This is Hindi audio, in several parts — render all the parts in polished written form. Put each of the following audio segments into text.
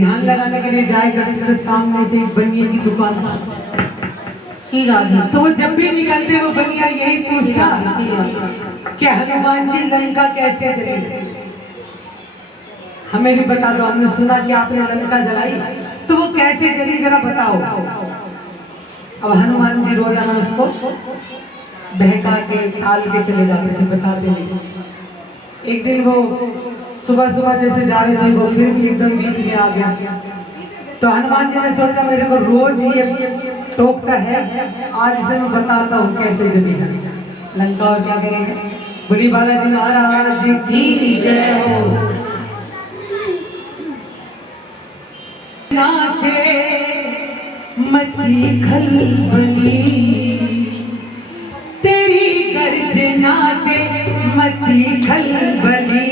ध्यान लगाने के लिए जाए करते तो सामने से एक बनिए की दुकान तो वो जब भी निकलते वो बनिया यही पूछता कि हनुमान जी लंका कैसे चले। हमें भी बता दो, हमने सुना कि आपने लंका जलाई, तो वो कैसे चली जरा बताओ। अब हनुमान जी रोजाना उसको बहका के टाल के चले जाते थे, बताते थे। एक दिन वो सुबह सुबह जैसे जा रहे थे, वो फिर भी एकदम बीच में आ गया। तो हनुमान जी ने सोचा मेरे को रोज ये टोकता है, आज इसे मैं बताता हूँ कैसे जलेगा लंका और क्या करेगा। बोली बालाजी महाराज की जय हो। ना से मची खलबली, तेरी गर्जना से मची खलबली,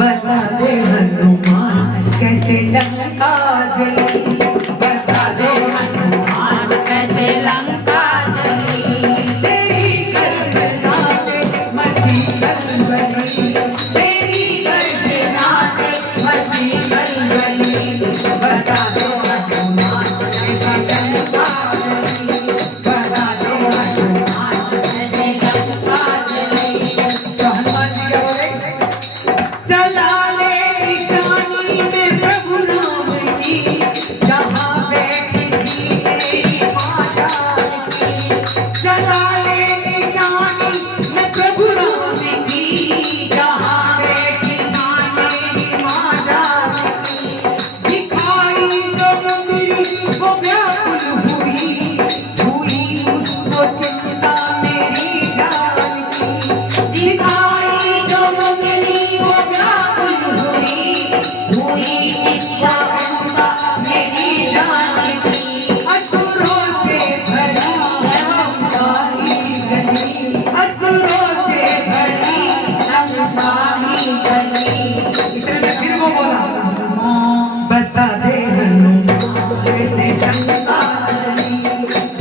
बता दे हनुमान कैसे लंका जली, बता दे हनुमान कैसे लंका जली। तेरी गर्जना से मची खलबली, तेरी गर्जना से मची खलबली, बता दे हनुमान कैसे लंका जली, बता दे हनुमान कैसे लंका जली। तो हनुमान जी क्या बोले, चला ले निशानी में प्रभु राम की, जहाँ बैठी थी तेरी माँ जानकी। चला ले निशानी में प्रभु राम की, जहाँ बैठी थी तेरी माँ जानकी। दिखाई जो मंदिर वो व्याकुल हुई उसको चिंता मेरी जान की। दिखाई जो मंदिर वो व्याकुल हुई चिंता मेरी जान की। असुरों से भरी लंकाई गली, असुरों से भरी लंकाई गली। इसने फिर वो बोला, बता दे हनुमान कैसे लंका जली,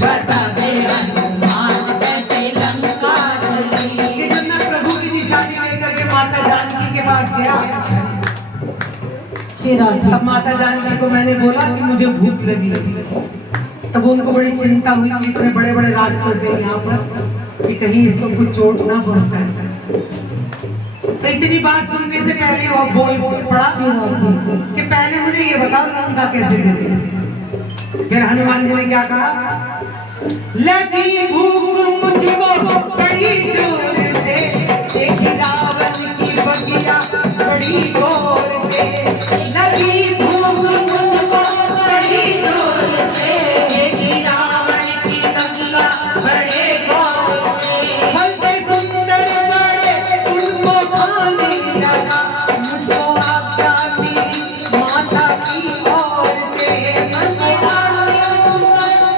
बता दे हनुमान कैसे लंका जली। कि जब मैं प्रभु की निशानी लेकर के माता जानकी के पास गया, तब माता जानकी को मैंने बोला कि मुझे भूख लगी। तब उनको बड़ी चिंता हुई कि इतने बड़े बड़े राक्षस हैं यहाँ पर, कि कहीं इसको कुछ चोट ना पहुंचाए। तो इतनी बात सुनने से पहले वो बोल पड़ा कि पहले मुझे ये बताओ लंका कैसे चली। फिर हनुमान जी ने क्या कहा, लगी भूख मुझको बड़ी जोर से, देखी रावण की बगिया बड़ी गोर से। लगी भूख मुझको बड़ी जोर से, देखी रावण की बगिया बड़े गोर से। फलते सुंदर बड़े उनको खाने लगा, मुझको आज्ञा मेरी माता की ओर से। फलते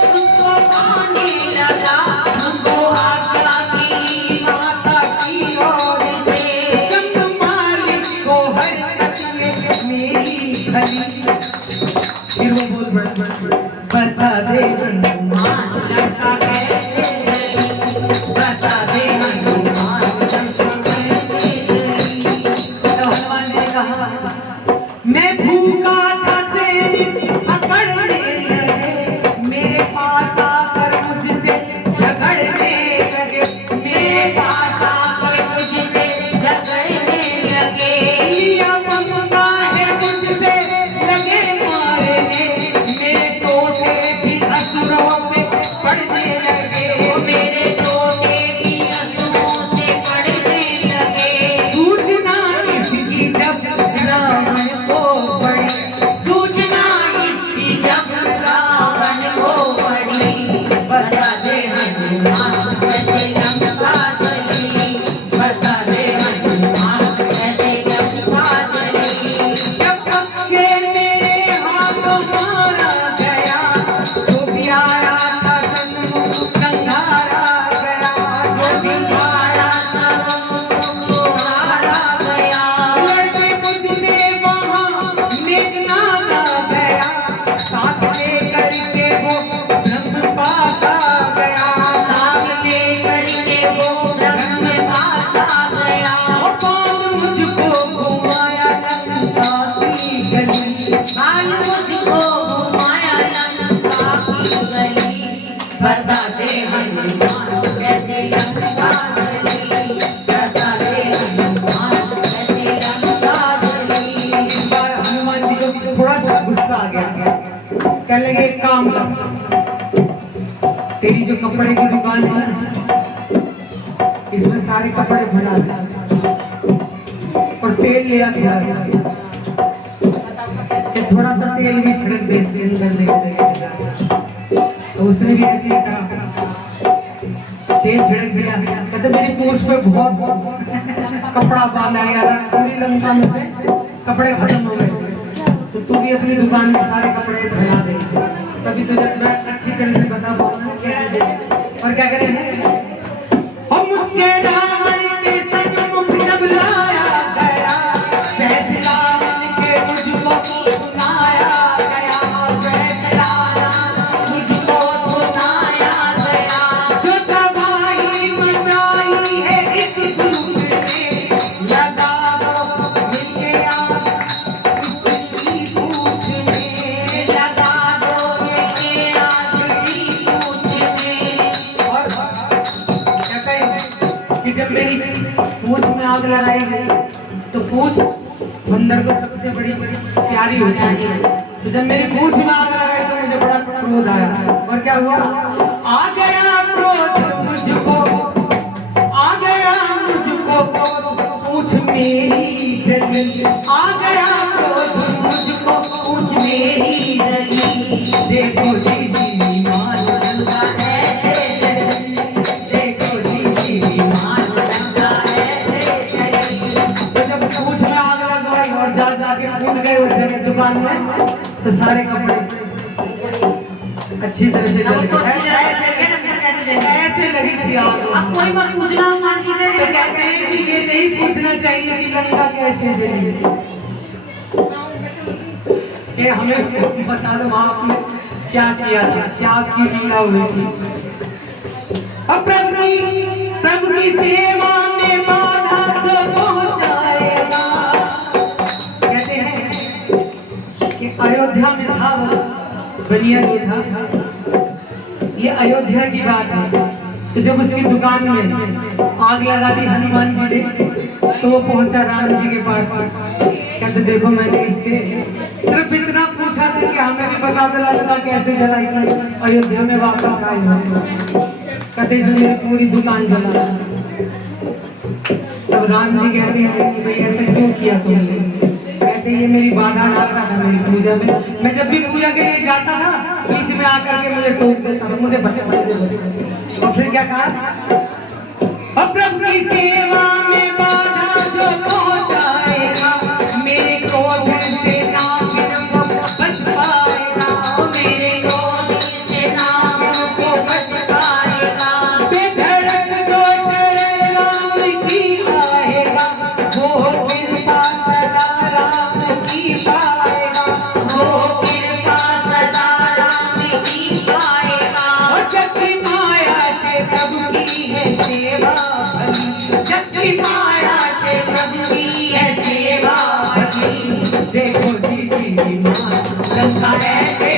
उनको खाने लगा, मुझको आज्ञा मेरी माता की ओर से। जब मालिक को हरकत में मेरी भली, फिर वो बोल बता दे हनुमान लंका कैसे जली, बता दे हनुमान लंका कैसे जली। तो हनुमान ने कहा, मैं भूखा था सैनिक अकड़ने लगे, मेरे पास आकर मुझसे झगड़ने लगे, मेरे पास आकर मुझसे झगड़ने लगे। लिया पंगा है मुझसे लगे मारने, मेरे सोटे भी असुरों पे पड़ने लगे, मेरे सोटे भी असुरों से पड़ने लगे। सूचना इसकी जब रावण को पड़ी, सूचना इसकी जब रावण को पड़ी, बता दे हनुमान कैसे लंका जली, बता दे हनुमान कैसे लंका जली। जब अक्षय मेरे हाथों मारा गया, जो भी आया था सन्मुख संघारा गया, जो भी आया था सन्मुख हारा गया। लड़के मुझसे वहाँ मेघनाद आ गया, साथ लेकर के वो ब्रह्म पास आ गया, साथ लेकर के वो ब्रह्म पास आ गया। वो कौन मुझको घुमाया लंका की गली, मुझको घुमाया लंका की गली, बता दे हनुमान कैसे लंका गली, बता दे हनुमान कैसे लंका गली। इस बार हनुमान जी को थोड़ा सा गुस्सा आ गया, कहने लगे एक काम कर, तेरी जो कपड़े की दुकान है ना, इसमें सारे कपड़े भरा दे और तेल लिया थोड़ा सा तेल भी छिड़क दे इसके अंदर दे। तो उसने भी ऐसे ही कहा, तेल छिड़क दिया, कहते मेरी पूंछ पे बहुत कपड़ा बांधा गया था, पूरी लंका में से कपड़े खत्म हो गए, तो तू भी अपनी दुकान में सारे कपड़े फैला दे, तभी तुझे मैं अच्छी तरह से बता पाऊंगा कैसे दे। और क्या करें हम मुझके रावण के सन्मुख जब लाया गया, फैसला के मुझको सुनाया गया, फैसला मुझको सुनाया गया। जो तबाही मचाई है इस झूठ ने, लगा दो मिलके उसकी पूछ में, लगा दो मिलके उसकी पूछ में। और कहते हैं कि जब मेरी पूंछ में आग लगाई गई तो पूंछ बंदर को सबसे बड़ी प्यारी होती है, तो जब मेरी पूंछ में आग लगाई तो मुझे बड़ा क्रोध आया। और क्या हुआ, आ गया क्रोध मुझको, आ गया मुझको पूंछ मेरी जली, आ गया क्रोध मुझको पूंछ मेरी जली। देखो जी श्रीमान लंका ऐसे जली, देखो जी श्रीमान लंका ऐसे जली। तो जब पूंछ में आग लगाई और जा जाके कूद गए उस जगह दुकान में, तो सारे कपड़े अच्छी तरह से जल गए, ऐसे लगी थी आग। अब कोई मत पूछना हनुमान जी से, तो कहते हैं कि ये नहीं पूछना चाहिए कि लंका कैसे जली, ये हमें बता दो आपने क्या किया था, क्या आपकी लीला हुई थी। अब प्रभु की सेवा में बाधा जो पहुंचाएगा, कहते हैं कि अयोध्या में था बनिया जो था, ये अयोध्या की बात है। तो जब उसकी दुकान में आग लगा दी हनुमान जी ने, तो वो पहुंचा राम जी के पास, कैसे देखो मैंने इससे सिर्फ इतना पूछा था कि हमें भी बता दो लंका कैसे जलाई थी, अयोध्या में वापस आई हो, कहते मेरी पूरी दुकान जला। तब राम जी कहते हैं कि भाई ऐसा क्यों किया तुमने, कहते ये मेरी बाधा डाल रहा था मेरी पूजा में, मैं जब भी पूजा के लिए जाता था बीच में आकर के मुझे टोक देता था, मुझे बचे। और फिर क्या कहा, प्रभु की सेवा में बाधा जो पहुंचाएगा, मेरे क्रोध से ना फिर बच पाएगा, मेरे क्रोध से ना को बच पाएगा। बेधड़क जो शरण राम की आएगा, वो कृपा सदा राम की पाएगा, वो कृपा सदा राम की पाएगा। और जब भी माया से प्रभु की है सेवा, जब भी माया से प्रभु की है सेवा, देखो जी श्रीमान लंका ऐसे